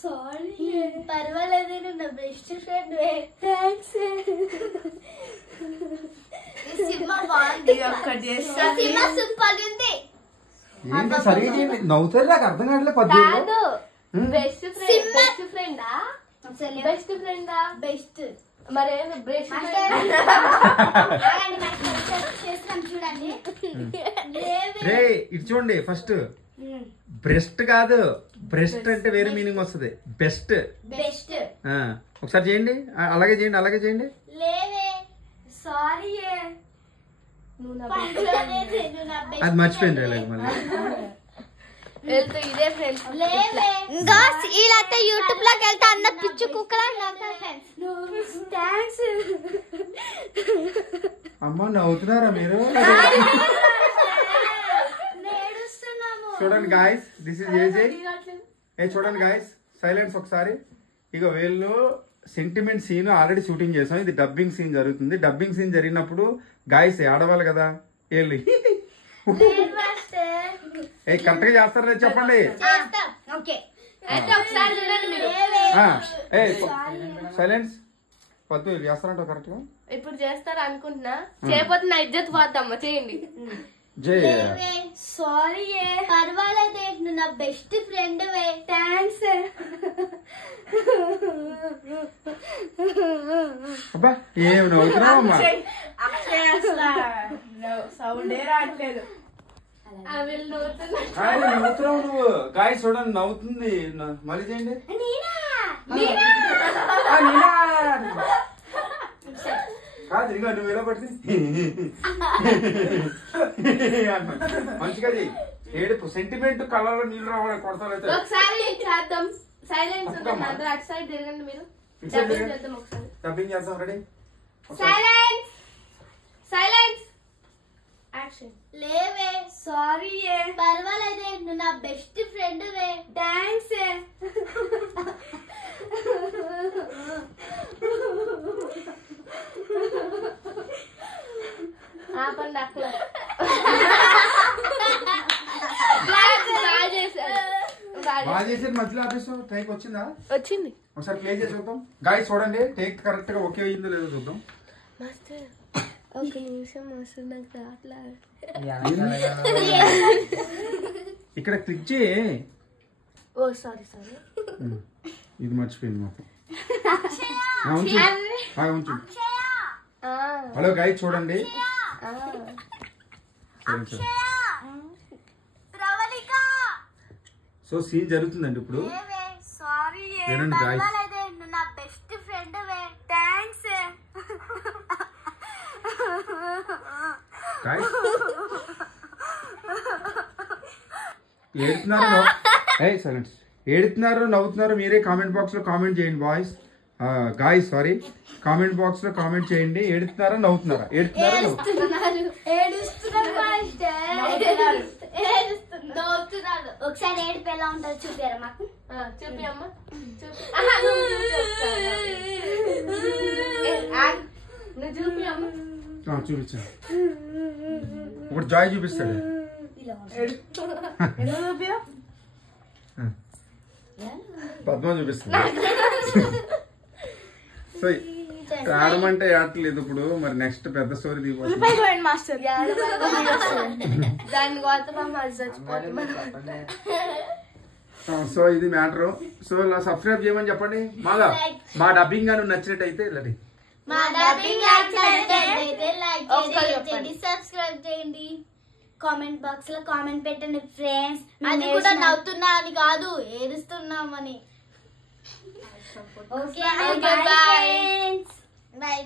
Sorry పర్వాలేదు నువ్వు నా బెస్ట్ ఫ్రెండ్ థ్యాంక్స్ సినిమా బాగుంది సినిమా సూపర్ ఉంది ఏంటి సరిగ్గా నవ్వుతారు నాకు అర్థం కావట్లేదు పద్దు బెస్ట్ ఫ్రెండ్ బెస్ట్ ఫ్రెండా బెస్ట్ ఫ్రెండా బెస్ట్ మరి బెస్ట్ చూడండి రే ఇటు చూడండి ఫస్ట్ బ్రెస్ట్ కాదు బ్రెస్ట్ అంటే వేరే మీనింగ్ వస్తుంది బెస్ట్ బెస్ట్ ఒకసారి చేయండి అలాగే చేయండి అలాగే చేయండి లేవే సారీ అది మర్చిపోయింది అలాగే మళ్ళీ ఇదే ఫ్రెండ్స్ వీళ్ళైతే యూట్యూబ్ లోకి వెళ్తే అన్న పిచ్చు కుక్కలా థ్యాంక్స్ అమ్మ నవ్వుతున్నారా మీరు చూడండి గాయస్ దిస్ ఇస్ ఏజే చూడండి గాయస్ సైలెన్స్ ఒకసారి ఇక వీళ్ళు సెంటిమెంట్ సీన్ ఆల్రెడీ షూటింగ్ చేసాం ఇది డబ్బింగ్ సీన్ జరుగుతుంది డబ్బింగ్ సీన్ జరిగినప్పుడు గాయస్ ఆడవాలి కదా వీళ్ళు కరెక్ట్ గా చేస్తారా చెప్పండి సైలెన్స్ పద్దు చేస్తారంట కరెక్ట్ గా ఇప్పుడు చేస్తారా అనుకుంటున్నా చేయకపోతే నా ఇజ్జత్ పోద్దమ్మా చేయండి సారీ పర్వాలేదే నువ్వు నా బెస్ట్ ఫ్రెండ్ థ్యాంక్స్ అబ్బా ఏం నవ్వుతున్నావమ్మా సౌండే రావట్లేదు నవ్వుతున్నావు నువ్వు గాయ చూడండి నవ్వుతుంది మళ్ళీ చేయండి కాదు ఇక నువ్వు ఇలా పడితే మంచిగా చెయ్యి ఏడుపు సెంటిమెంట్ కళ్ళలో నీళ్ళు రావాలి కొడతారు ఒకసారి చేద్దాం సైలెన్స్ అందరూ అటు సైడ్ తిరగండి మీరు డబ్బింగ్ చేద్దాం రెడీ సైలెన్స్ సైలెన్స్ యాక్షన్ లేవే సారీ పర్వాలేదే నువ్వు నా బెస్ట్ ఫ్రెండ్ థ్యాంక్స్ ఆపండి అక్కడ బాగా చేసేది మధ్యలో ఆపేసావు టేక్ వచ్చిందా వచ్చింది ఒకసారి ప్లే చేసి చూద్దాం గాయ చూడండి టేక్ కరెక్ట్ గా ఓకే అయిందో లేదో చూద్దాం ఒక నిమిషం మస్తు నాకు రాట్లా ఇక్కడ క్లిక్ చేయి ఓ సారీ సారీ ఇది మర్చిపోయింది మాకు ఉంచు హలో గాయ చూడండి సో సీన్ జరుగుతుందండి ఇప్పుడు వినండి గాయస్ నువ్వు నా బెస్ట్ ఫ్రెండ్ థ్యాంక్స్ ఏడుతున్నారు నవ్వుతున్నారు మీరే కామెంట్ బాక్స్ లో కామెంట్ చేయండి boys guys sorry comment box లో కామెంట్ చేయండి ఏడుతున్నారా నవ్వుతున్నారా ఒకసారి ఏడుపు ఎలా ఉంటుందో చూపారా మాకు చూపి అమ్మా చూపి అమ్మా చూపించాను ఇప్పుడు జాయ్ చూపిస్తాడు పద్మ చూపిస్తాడు సో ఆడమంటే అంటే ఆడలేదు ఇప్పుడు మరి నెక్స్ట్ పెద్ద స్టోరీ దిగిపోతుంది సో ఇది మ్యాటర్ సో ఇలా సబ్స్క్రైబ్ చేయమని చెప్పండి మా డబ్బింగ్ గాను నచ్చినట్టయితే ఇలాంటి సబ్స్క్రైబ్ చేయండి కామెంట్ బాక్స్ లో కామెంట్ పెట్టండి ఫ్రెండ్స్ అది కూడా నవ్వుతున్నా అని కాదు ఏడుస్తున్నామని ఓకే బై బై.